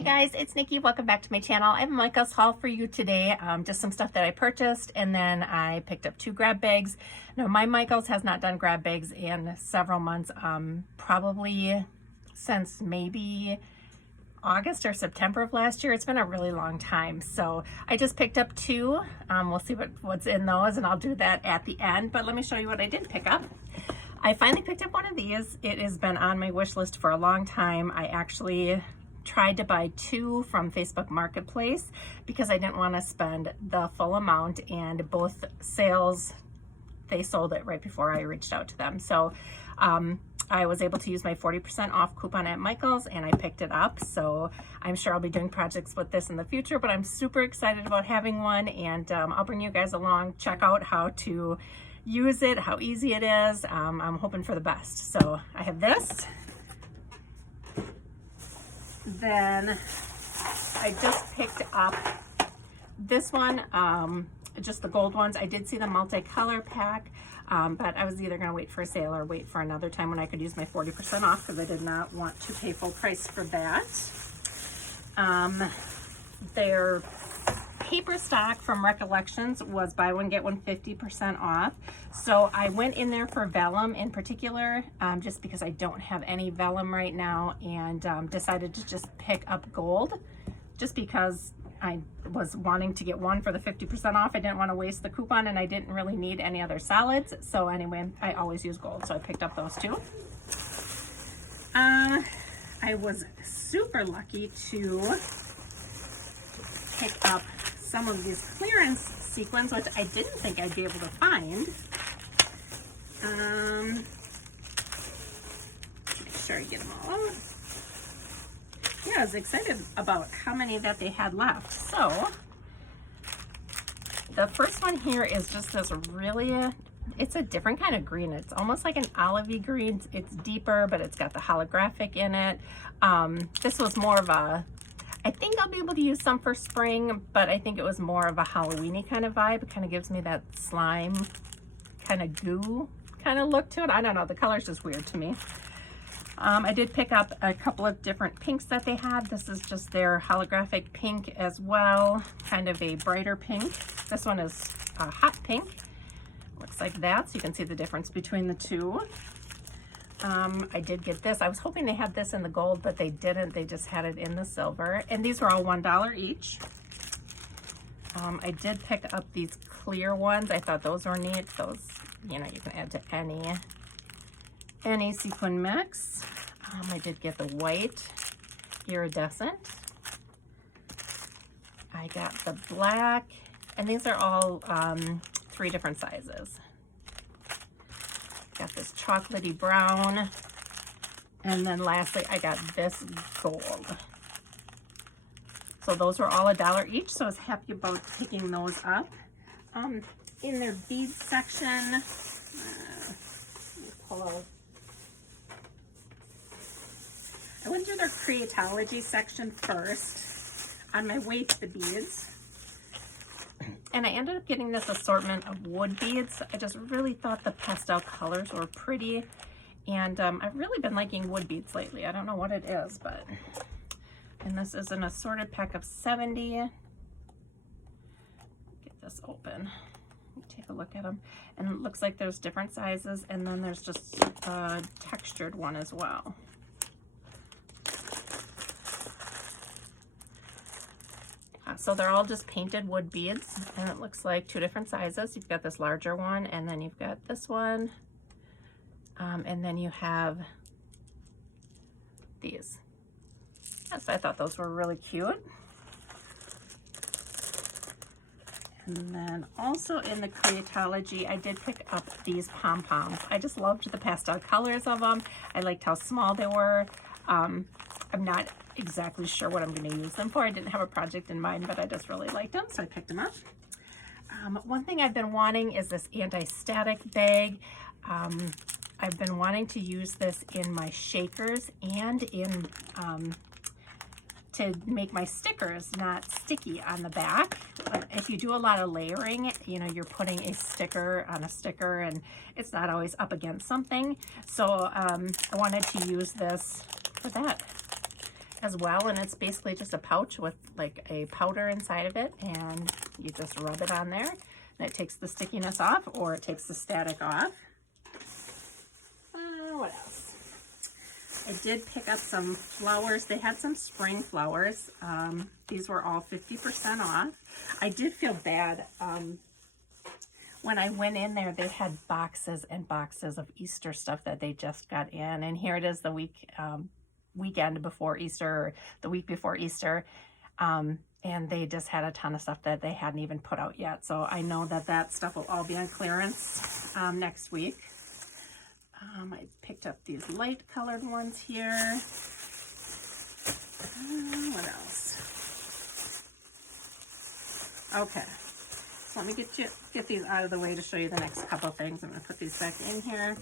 Hey guys, it's Nikki. Welcome back to my channel. I have a Michaels haul for you today. Just some stuff that I purchased, and then I picked up 2 grab bags. Now, my Michaels has not done grab bags in several months, probably since maybe August or September of last year. It's been a really long time. So I just picked up 2. We'll see what's in those, and I'll do that at the end. But let me show you what I did pick up. I finally picked up one of these. It has been on my wish list for a long time. I actually tried to buy 2 from Facebook Marketplace because I didn't want to spend the full amount, and both sales, they sold it right before I reached out to them. So I was able to use my 40% off coupon at Michaels, and I picked it up. So I'm sure I'll be doing projects with this in the future, but I'm super excited about having one, and I'll bring you guys along, check out how to use it, how easy it is. I'm hoping for the best. So I have this. Then I just picked up this one, just the gold ones. I did see the multicolor pack, but I was either going to wait for a sale or wait for another time when I could use my 40% off, because I did not want to pay full price for that. Their paper stock from Recollections was buy one get one 50% off. So I went in there for vellum in particular, just because I don't have any vellum right now, and decided to just pick up gold just because I was wanting to get one for the 50% off. I didn't want to waste the coupon, and I didn't really need any other solids. So anyway, I always use gold, so I picked up those 2. I was super lucky to pick up some of these clearance sequins, which I didn't think I'd be able to find. Make sure I get them all. Yeah, I was excited about how many that they had left. So the first one here is just this really, it's a different kind of green. It's almost like an olivey green. It's deeper, but it's got the holographic in it. This was more of a, I think I'll be able to use some for spring, but I think it was more of a Halloween-y kind of vibe. It kind of gives me that slime kind of goo kind of look to it. I don't know, the color's just weird to me. I did pick up a couple of different pinks that they had. This is just their holographic pink as well, kind of a brighter pink. This one is a hot pink. Looks like that, so you can see the difference between the 2. I did get this. I was hoping they had this in the gold, but they didn't. They just had it in the silver. And these were all $1 each. I did pick up these clear ones. I thought those were neat. Those, you know, you can add to any sequin mix. I did get the white iridescent. I got the black, and these are all 3 different sizes. Got this chocolatey brown, and then lastly I got this gold. So those were all $1 each, so I was happy about picking those up. In their beads section, pull out. I went through their Creatology section first on my way to the beads. And I ended up getting this assortment of wood beads. I just really thought the pastel colors were pretty. And I've really been liking wood beads lately. I don't know what it is, but... And this is an assorted pack of 70. Get this open. Take a look at them. And it looks like there's different sizes. And then there's just a textured one as well. So they're all just painted wood beads, and it looks like 2 different sizes. You've got this larger one, and then you've got this one, and then you have these. So I thought those were really cute. And then also in the Creatology, I did pick up these pom-poms. I just loved the pastel colors of them. I liked how small they were. I'm not exactly sure what I'm going to use them for. I didn't have a project in mind, but I just really liked them, so I picked them up. One thing I've been wanting is this anti-static bag. I've been wanting to use this in my shakers and in to make my stickers not sticky on the back. If you do a lot of layering, you know, you're putting a sticker on a sticker and it's not always up against something. So I wanted to use this for that. as well, and it's basically just a pouch with like a powder inside of it, and you just rub it on there and it takes the stickiness off, or it takes the static off. What else? I did pick up some flowers. They had some spring flowers. These were all 50% off. I did feel bad. When I went in there, they had boxes and boxes of Easter stuff that they just got in, and here it is the weekend before Easter, or the week before Easter, and they just had a ton of stuff that they hadn't even put out yet. So I know that that stuff will all be on clearance next week. I picked up these light colored ones here. What else? Okay, so let me get these out of the way to show you the next couple things. I'm going to put these back in here.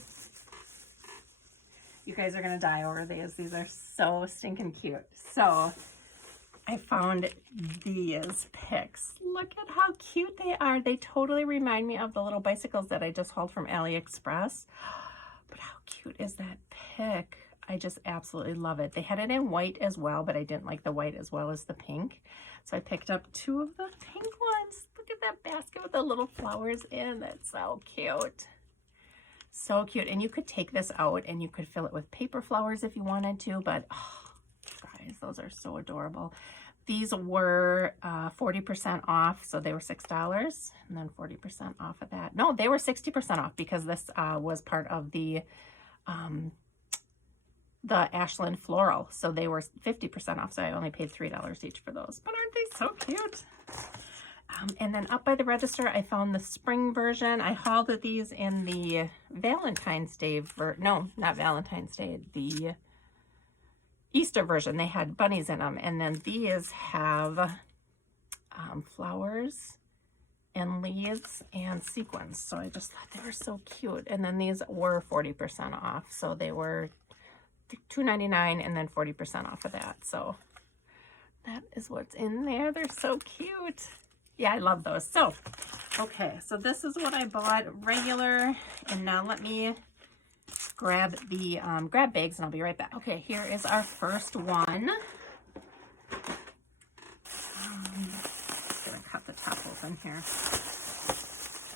You guys are going to die over these. These are so stinking cute. So I found these picks. Look at how cute they are. They totally remind me of the little bicycles that I just hauled from AliExpress. But how cute is that pick? I just absolutely love it. They had it in white as well, but I didn't like the white as well as the pink. So I picked up 2 of the pink ones. Look at that basket with the little flowers in. That's so cute. So cute. And you could take this out and you could fill it with paper flowers if you wanted to, but oh, guys, those are so adorable. These were 40% off, so they were $6, and then 40% off of that. No, they were 60% off because this was part of the Ashland Floral, so they were 50% off, so I only paid $3 each for those. But aren't they so cute? And then up by the register, I found the spring version. I hauled these in the Valentine's Day, no, not Valentine's Day, the Easter version. They had bunnies in them, and then these have flowers and leaves and sequins. So I just thought they were so cute. And then these were 40% off, so they were $2.99 and then 40% off of that. So that is what's in there. They're so cute. Yeah, I love those. So okay, so this is what I bought regular, and now let me grab the grab bags and I'll be right back. Okay, here is our first one. Just gonna cut the top open here.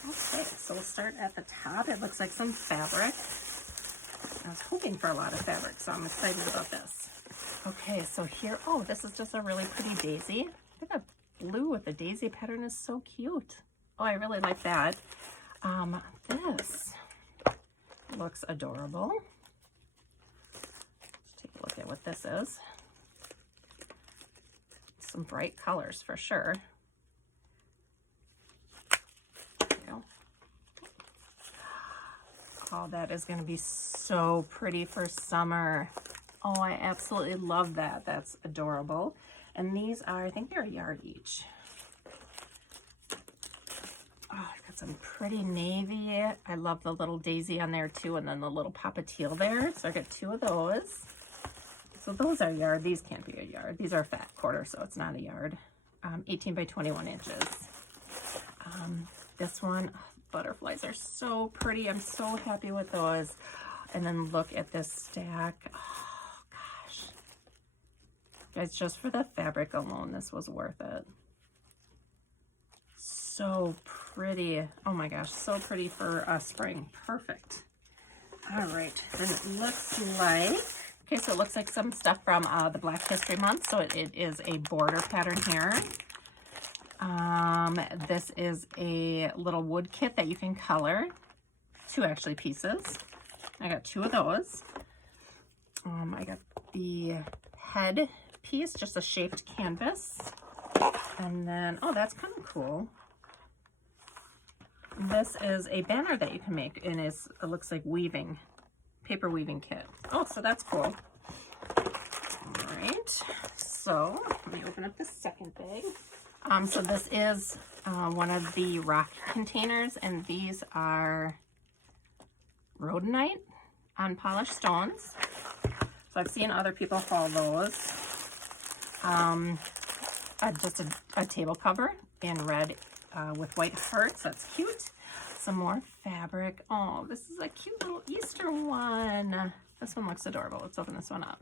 Okay, so we'll start at the top. It looks like some fabric. I was hoping for a lot of fabric, so I'm excited about this. Okay, so here, oh, this is just a really pretty daisy. Look at the blue with the daisy pattern is so cute. Oh, I really like that. This looks adorable. Let's take a look at what this is. Some bright colors for sure. There we go. Oh, that is going to be so pretty for summer. Oh, I absolutely love that. That's adorable. And these are, I think they're a yard each. Oh, I've got some pretty navy. I love the little daisy on there too, and then the little papa teal there. So I got 2 of those. So those are yard. These can't be a yard. These are fat quarter, so it's not a yard. 18 by 21 inches. This one, oh, butterflies are so pretty. I'm so happy with those. And then look at this stack. Oh, gosh. Guys, just for the fabric alone, this was worth it. So pretty. Oh my gosh, so pretty for spring. Perfect. All right, then it looks like, okay, so it looks like some stuff from the Black History Month. So it is a border pattern here. This is a little wood kit that you can color. 2 actually pieces. I got 2 of those. I got the head piece, just a shaped canvas. And then, oh, that's kind of cool. This is a banner that you can make, and it looks like weaving, paper weaving kit. Oh, so that's cool. All right, so let me open up the second bag. So this is one of the rock containers, and these are rhodonite unpolished stones. So I've seen other people haul those. Just a table cover in red with white hearts. That's cute. Some more fabric. Oh, this is a cute little Easter one. This one looks adorable. Let's open this one up.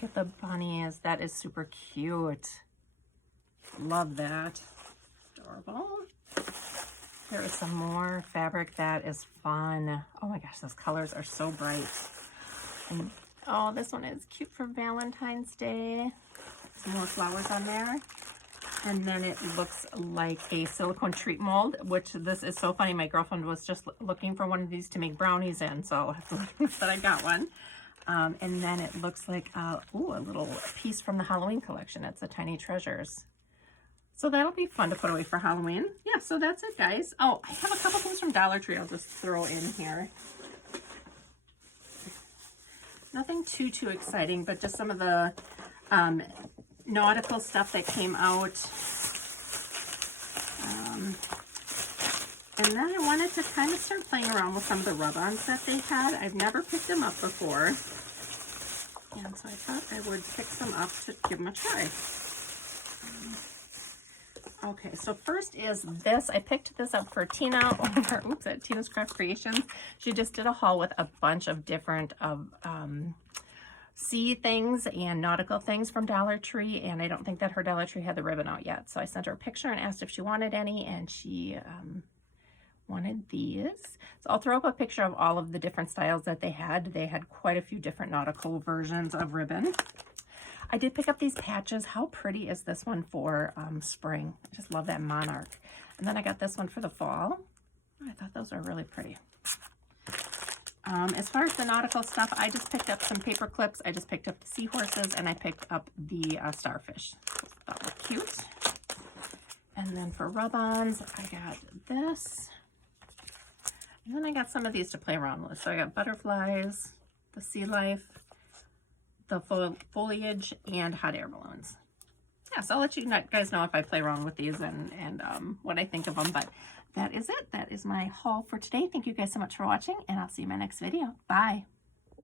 Look at the bunnies. That is super cute. Love that. Adorable. There is some more fabric that is fun. Oh my gosh, those colors are so bright. And oh, this one is cute for Valentine's Day. Some more flowers on there. And then it looks like a silicone treat mold, which this is so funny. My girlfriend was just looking for one of these to make brownies in, so but I got one. And then it looks like a little piece from the Halloween collection. It's a Tiny Treasures. So that'll be fun to put away for Halloween. Yeah, so that's it, guys. Oh, I have a couple things from Dollar Tree I'll just throw in here. Nothing too exciting, but just some of the nautical stuff that came out. And then I wanted to kind of start playing around with some of the rub-ons that they had. I've never picked them up before. And so I thought I would pick some up to give them a try. Okay, so first is this. I picked this up for Tina over, at Tina's Craft Creations. She just did a haul with a bunch of different sea things and nautical things from Dollar Tree, and I don't think that her Dollar Tree had the ribbon out yet. So I sent her a picture and asked if she wanted any, and she wanted these. So I'll throw up a picture of all of the different styles that they had. They had quite a few different nautical versions of ribbon. I did pick up these patches. How pretty is this one for spring? I just love that monarch. And then I got this one for the fall. I thought those were really pretty. As far as the nautical stuff, I just picked up some paper clips. I just picked up the seahorses, and I picked up the starfish. That were cute. And then for rub-ons, I got this. And then I got some of these to play around with. So I got butterflies, the sea life, the foliage, and hot air balloons. Yeah, so I'll let you guys know if I play around with these and what I think of them. But that is it. That is my haul for today. Thank you guys so much for watching, and I'll see you in my next video. Bye.